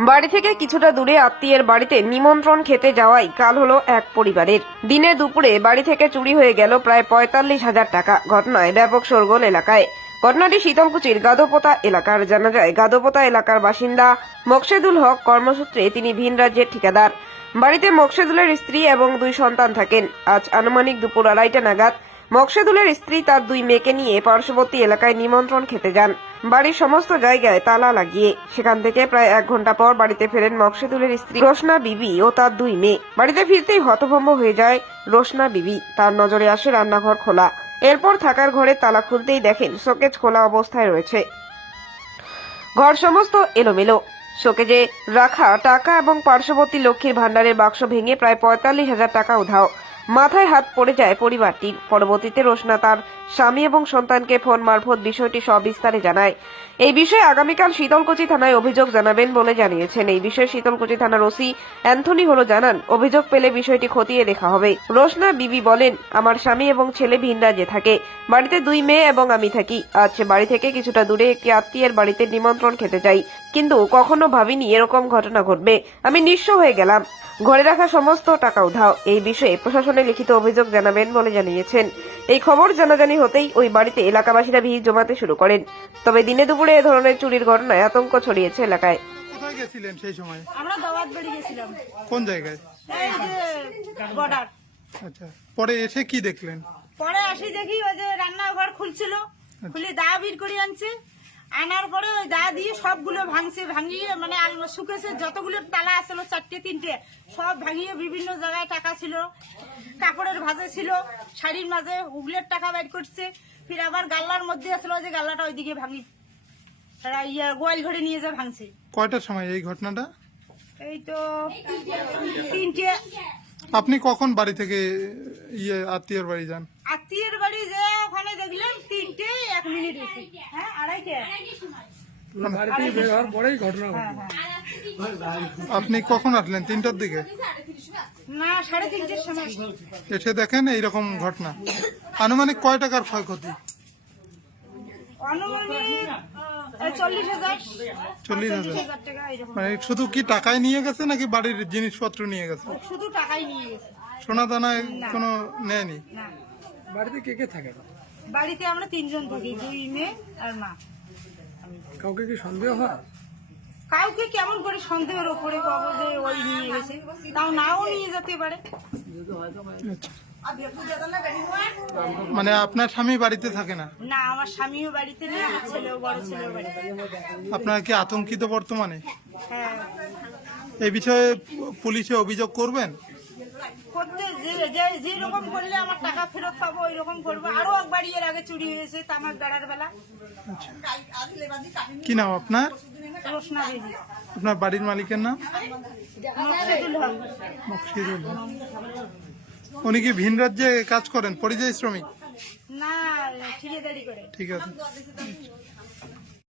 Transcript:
বাড়ি থেকে কিছুটা দূরে আত্মীয়ের বাড়িতে নিমন্ত্রণ খেতে যাওয়াই কাল হলো এক পরিবারের। দিনে দুপুরে বাড়ি থেকে চুরি হয়ে গেল প্রায় পঁয়তাল্লিশ হাজার টাকা। ঘটনায় ব্যাপক সরগোল এলাকায়। ঘটনাটি শীতলকুচির গাদোপোতা এলাকার। জানা যায়, গাদোপোতা এলাকার বাসিন্দা মকসেদুল হক কর্মসূত্রে তিনি ভিন রাজ্যের ঠিকাদার। বাড়িতে মকসেদুলের স্ত্রী এবং দুই সন্তান থাকেন। আজ আনুমানিক দুপুর আড়াইটা নাগাদ মকসেদুলের স্ত্রী তার দুই মেয়েকে নিয়ে পার্শ্ববর্তী এলাকায় নিমন্ত্রণ খেতে যান। বাড়ির সমস্ত জায়গায় তালা লাগিয়ে সেখান থেকে প্রায় এক ঘণ্টা পর বাড়িতে ফেরেন মকসেদুলের স্ত্রী রোশনা বিবি ও তার দুই মেয়ে। বাড়িতে ফিরতেই হতভম্ব হয়ে যায় রোশনা বিবি। তার নজরে আসে রান্নাঘর খোলা। এরপর থাকার ঘরে তালা খুলতেই দেখেন শোকেজ খোলা অবস্থায় রয়েছে। ঘর সমস্ত এলোমেলো। শোকেজে রাখা টাকা এবং পার্শ্ববর্তী লক্ষ্মীর ভাণ্ডারের বাক্স ভেঙে প্রায় পঁয়তাল্লিশ হাজার টাকা উধাও। মাথায় হাত পড়ে যায় পরিবারটির পরবর্তীতে রোশনা তার স্বামী এবং সন্তানকে ফোন মারফত বিষয়টি সবিস্তারে জানায়। এই বিষয়ে আগামীকাল শীতলকুচি থানায় অভিযোগ জানাবেন বলে জানিয়েছেন। এই বিষয়ে শীতলকুচি থানার ওসি অ্যান্থনি হলো জানান, অভিযোগ পেলে বিষয়টি খতিয়ে দেখা হবে। রোশনা বিবি বলেন, আমার স্বামী এবং ছেলে ভিন রাজ্যে থাকে। বাড়িতে দুই মেয়ে এবং আমি থাকি। আজ বাড়ি থেকে কিছুটা দূরে একটি আত্মীয়ের বাড়িতে নিমন্ত্রণ খেতে যাই কিন্তু কখনো ভাবিনি এরকম ঘটনা ঘটবে। আমি নিঃস্ব হয়ে গেলাম। ঘরে রাখা সমস্ত টাকা উধাও। এই বিষয়ে প্রশাসনে লিখিত অভিযোগ জানাবেন বলে জানিয়েছেন। এই খবর জানাজানি হতেই ওই বাড়িতে এলাকাবাসীরা ভিড় জমাতে শুরু করেন। তবে দিনে দুপুরে এ ধরনের চুরির ঘটনায় আতঙ্ক ছড়িয়েছে এলাকায়। কোথায় গেছিলেন সেই সময়? আমরা দাওয়াত বাড়ি গেছিলাম। কোন জায়গায়? এই যে বর্ডার। আচ্ছা পরে এসে কি দেখলেন? পরে আসি দেখি ওই যে রান্নাঘর খুলছিল। খুলে দা বের করে আনছে। আনার পরে ওই দা দিয়ে সবগুলো ভাঙছে ভাঙিয়ে মানে শুকেছে যতগুলো তালা আসলো চারটে তিনটে সব ভাঙিয়ে বিভিন্ন জায়গায় টাকা ছিল। কাপড়ের ভাজে ছিল শাড়ির মাঝে উগলের টাকা বের করছে। ফির আবার গাল্লার মধ্যে আসলো যে গাল্লাটা ওইদিকে ভাঙি। তারা ইয়ে গোয়াল ঘরে নিয়ে যা ভাঙছে। কয়টার সময় এই ঘটনাটা? এই তো তিনটে। আপনি কখন বাড়ি থেকে ইয়ে আত্মীয়র বাড়ি যান? আত্মীয়ের বাড়ি যে ওখানে দেখলাম তিনটে মিনিট হয়েছে হ্যাঁ আড়াইটে। হ্যাঁ, হ্যাঁ। আপনি কখন আসলেন? তিনটার দিকে? না এসে দেখেন এইরকম ঘটনা। আনুমানিক কয় টাকার ক্ষয়ক্ষতি? চল্লিশ হাজার। মানে শুধু কি টাকায় নিয়ে গেছে নাকি বাড়ির জিনিসপত্র নিয়ে গেছে? শুধু টাকাই নিয়ে গেছে। সোনা দানায় কোনো নেয়নি? বাড়িতে কে কে থাকে? বাড়িতে আমরা তিনজন থাকি দুই মেয়ে আর মা। কাউকে কি সন্দেহ হয়? কাউকে কেমন করে সন্দেহের ওপরে পাবো যে ওই নিয়ে গেছে? তাও নাও নিয়ে যেতে পারে। মানে আপনার স্বামী বাড়িতে থাকে না? না আমার স্বামীও বাড়িতে নেই আমার ছেলেও বড় ছেলেও বাড়িতে। আপনারা কি আতঙ্কিত বর্তমানে? হ্যাঁ। এই বিষয়ে পুলিশে অভিযোগ করবেন? করতে যে যে- যে রকম করলে আমার টাকা ফেরত পাবো ওই রকম করব। আরও একবার এর আগে চুরি হয়েছে তামাক বেলা। কি নাম আপনার? রোশনা বেজি আপনার বাড়ির মালিকের নাম? মকসিদুল উনি কি ভিন রাজ্যে কাজ করেন? পরিযায়ী শ্রমিক? না ঠিকাদারি করে। ঠিক আছে।